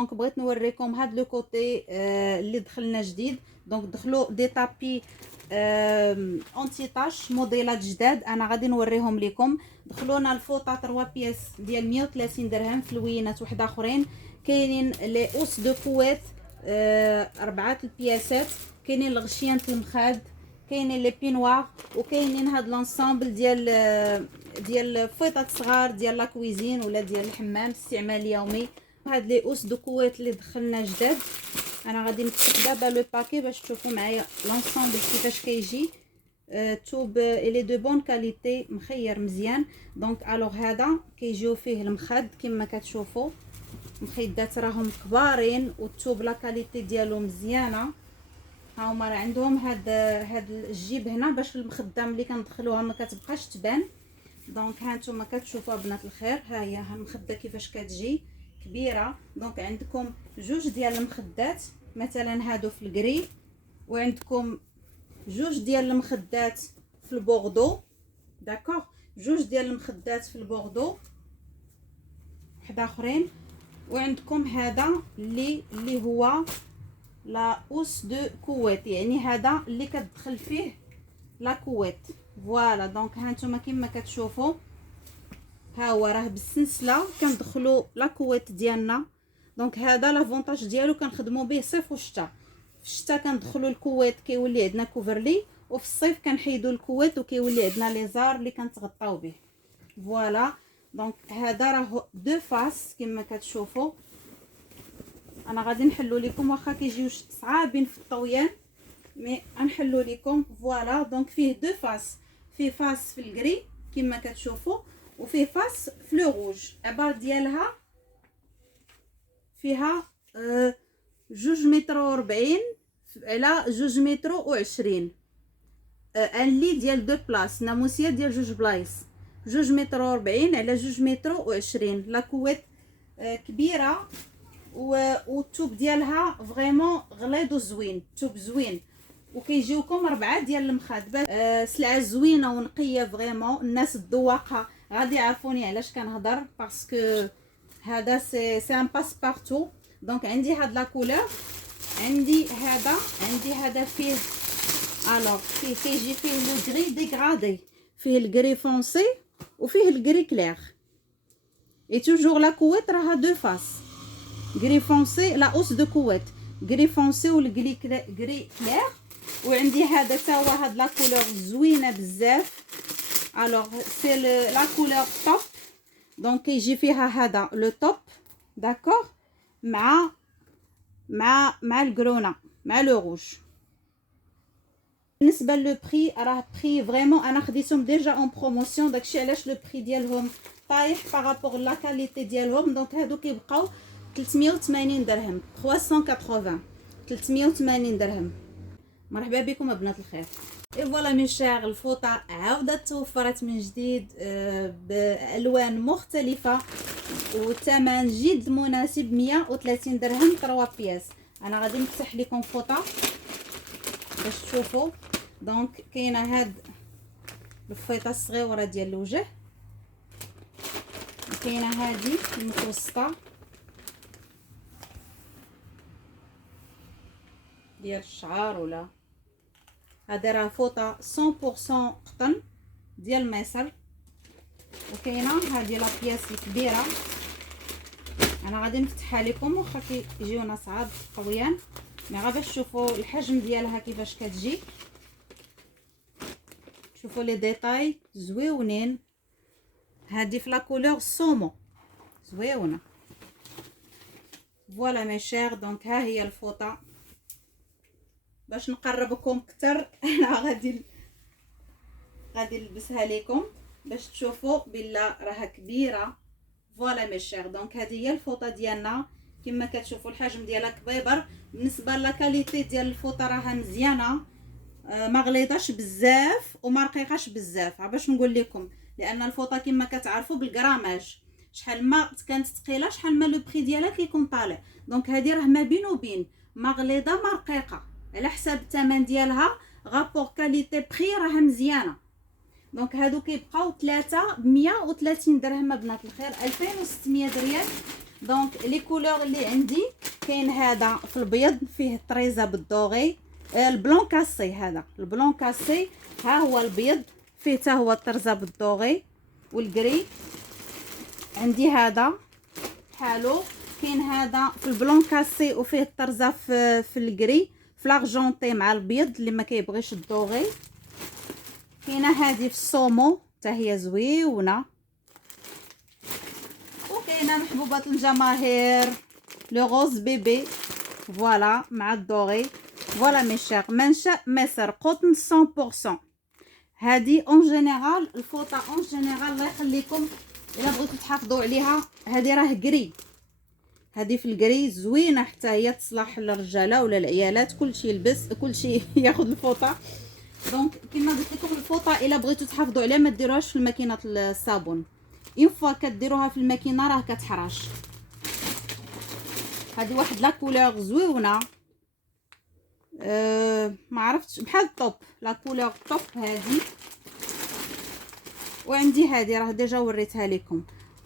دونك بغيت نوريكم هاد لو كوتي اللي دخلنا جديد. دونك دخلوا دي طابي اونتي تاش موديلات جداد، انا غادي نوريهم لكم. دخلونا الفوطه 3 بياس ديال 130 درهم في لوينات واحد اخرين. كاينين لي اوس دو كويت 4 البياسات، كاينين الغشيانه المخاد، كاينين لي بينوار، وكاينين هاد لونسامبل ديال فويطات صغار ديال لا كويزين ولا ديال الحمام استعمال يومي. هاد لي اوس دو كويت اللي دخلنا جداد. انا غادي نفتح دابا لو باكي باش تشوفوا معايا لونسامبل كيفاش كيجي. توب الي دو بون كاليتي، مخير مزيان. دونك الوغ هذا كيجيو فيه المخد كما كتشوفوا، مخيدات راهم كبارين والتوب لا كاليتي ديالو مزيانه. ها هما راه عندهم هاد الجيب هنا باش المخده ملي كندخلوها ما كتبقاش تبان. دونك ها نتوما كتشوفوا بنات الخير، ها هي المخده كيفاش كتجي كبيره. دونك عندكم جوج ديال المخدات مثلا هادو في الكري، وعندكم جوج ديال المخدات في البوردو. داكوغ، جوج ديال المخدات في البوردو واحد اخرين. وعندكم هذا اللي هو لا اوس دو كويت، يعني هذا اللي كتدخل فيه لا كويت. فوالا دونك ها نتوما كما كتشوفوا، ها هو راه بالسلسله كندخلوا لا كويت ديالنا. دونك هذا لافونتاج ديالو كنخدموا به صيف وشتاء. في الشتاء كندخلوا الكويت كيولي عندنا كوفرلي، وفي الصيف كنحيدوا الكويت وكيولي عندنا لي زار اللي كنتغطاو به. فوالا دونك هذا راه دو فاس كما كتشوفوا. انا غادي نحلو لكم واخا كيجيو صعابين في الطويان، مي غنحلو لكم. فوالا دونك فيه دو فاس، فيه فاس في الكري كما كتشوفوا، وفيه فاس في لو روج. عبار ديالها فيها 2 متر و40 على 2 متر و20، ان لي ديال دو بلاص، ناموسيه ديال 2 بلايص، 2 متر و40 على 2 متر و20. لا كويت كبيره، والتوب ديالها فريمون غليظ وزوين، توب زوين. وكيجيوكم 4 ديال المخاد، سلعه زوينه ونقيه فريمون. الناس الذواقه غادي يعرفوني علاش كنهضر، باسكو هذا سي ان باس بارتو. دونك عندي هاد لا كولور، عندي هذا فيه الوغ فيه كيجي فيه لو غري ديغرادي، فيه الغري فونسي وفيه الغري كلير. اي توجور لا كويت راها دو فاس، غري فونسي لا اوس دو كويت، غري فونسي والغري كلير. وعندي هذا تا هو هاد لا كولور زوينه بزاف. الوغ سي لا كولور توب. دونك كيجي فيها هذا لو توب داكوغ مع الكرونا مع لو روج. بالنسبه لو بري راه بري فريمون انا خديتهم ديجا اون بروموسيون، داكشي علاش لو بري ديالهم طايح بارابور لا كاليتي ديالهم. دونك هادو كيبقاو 380 درهم، 380 درهم. مرحبا بكم بنات الخير. اي فوالا مي شير، الفوطه عاودت توفرت من جديد بالوان مختلفه وثمن جد مناسب، 130 درهم 3 بياس. انا غادي نفتح لكم فوطه باش تشوفوا. دونك كاينه هاد الفيطه الصغيره ديال الوجه، كاينه هذه المتوسطه ديال الشعر، ولا هذا راه فوطه 100% قطن ديال مصر. وكاينه هذه لا بياس الكبيره، انا غادي نفتحها لكم واخا كيجيونا صعاب قويان، مي غير باش تشوفوا الحجم ديالها كيفاش كتجي. شوفوا لي ديتاي زويونين. هذه في لا كولور سومو زويونه. فوالا مي شير، دونك ها هي الفوطه باش نقربكم اكثر. انا غادي نلبسها لكم باش تشوفوا بلا راها كبيره. فوالا مي شير، دونك هذه هي الفوطه ديالنا كما كتشوفوا. الحجم ديالها كبيبر. بالنسبه لا كاليتي ديال الفوطه راها مزيانه، ما غليظاش بزاف وما رقيقاش بزاف. باش نقول لكم، لان الفوطه كما كتعرفوا بالغراماج، شحال ما كانت ثقيله شحال ما لو بري ديالها كيكون طالع. دونك هذه راه ما بين وبين، ما غليظه ما رقيقه، على حساب الثمن ديالها. غابور كاليتي بري راها مزيانه. دونك هادو كيبقاو 3 ب 130 درهم بنات الخير، 2600 ريال دونك لي كولور اللي عندي كاين هذا في الابيض فيه الطريزه بالدوغي، البلون كاسي، هذا البلون كاسي ها هو الابيض فيه حتى هو الطرزه بالدوغي والكري. عندي هذا حالو، كاين هذا في البلون كاسي وفيه الطرزه في الكري في لارجونتي مع الابيض اللي ما كيبغيش الدوغي. كاينه هذه في الصومو حتى هي زويونه. وكاينه محبوبات الجماهير لو غوز بيبي فوالا مع الدوغي. فوالا مي شير، منشأ مصر قطن 100%. هذه اون جينيرال الفوطه اون جينيرال الله يخليكم الا بغيتو تحافظوا عليها. هذه راه كري، هذه في الكري زوينه حتى هي تصلح للرجاله ولا العيالات، كلشي يلبس كلشي ياخذ الفوطه. دونك كما قلت لكم الفوطه الا بغيتو تحافظوا عليها ما ديروهاش في الماكينه الصابون، اون فوا كديروها في الماكينه راه كتحرش. هذه واحد لا كولور زويونه، ما عرفتش بحال الطوب، لا كولور طوب هذه. وعندي هذه راه ديجا وريتها لكم.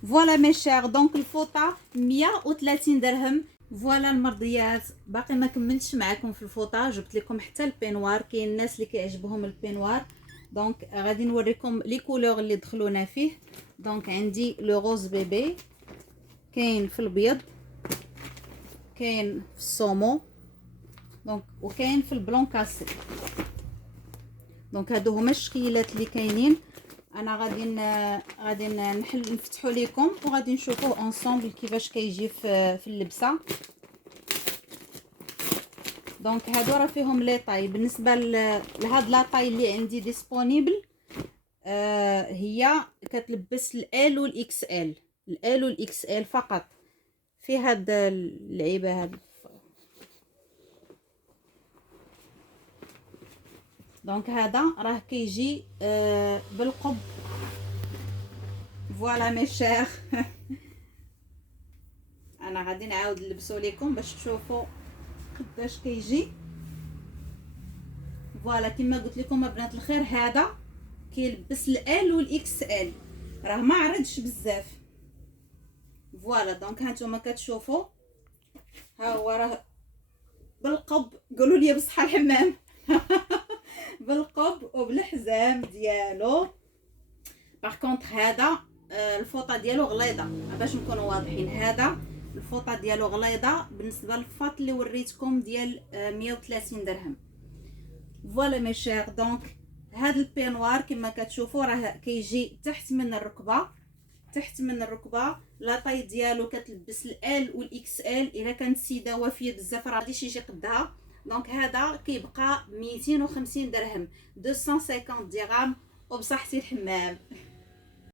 فوالا مي شير، دونك الفوطه 130 درهم. فوالا المرضيات، باقي ما كملتش معكم في الفوطه، جبت لكم حتى البينوار، كاين الناس اللي كيعجبهم البينوار. دونك غادي نوريكم لي كولور اللي دخلونا فيه. دونك عندي لو روز بيبي، كاين في الابيض، كاين في الصومو، دونك وكاين في البلون كاسي. دونك هادو هما الشكيلات اللي كاينين. انا غادي نفتحوا لكم وغادي نشوفوه اونصومبل كيفاش كيجي في اللبسه. دونك هادو راه فيهم لي طاي. بالنسبه لهاد لا طاي اللي عندي ديسپونيبل، هي كتلبس ال والاكس ال، ال والاكس ال فقط في هاد اللعيبه هاد. دونك هذا راه كيجي بالقب. فوالا مي شير انا غادي نعاود نلبسو لكم باش تشوفوا قداش كيجي. فوالا كما قلت لكم بنات الخير، هذا كيلبس ال والاكس ال، راه ما عرضش بزاف. فوالا دونك هانتوما كتشوفوا ها هو راه بالقب، قولوا لي بصحه الحمام بالقب وبالحزام ديالو. باغ كونطخ هذا الفوطه ديالو غليظه باش نكونوا واضحين، هذا الفوطه ديالو غليظه بالنسبه للفاط اللي وريتكم ديال 130 درهم. فوالا مي شير، دونك هذا البينوار كما كتشوفوا راه كيجي تحت من الركبه، تحت من الركبه. لا طاي ديالو كتلبس ال والاكس ال، الا كانت السيده وافيه بزاف راه غاديش يجي قدها. دونك هذا كيبقى 250 درهم، 250 درهم وبصحتي الحمام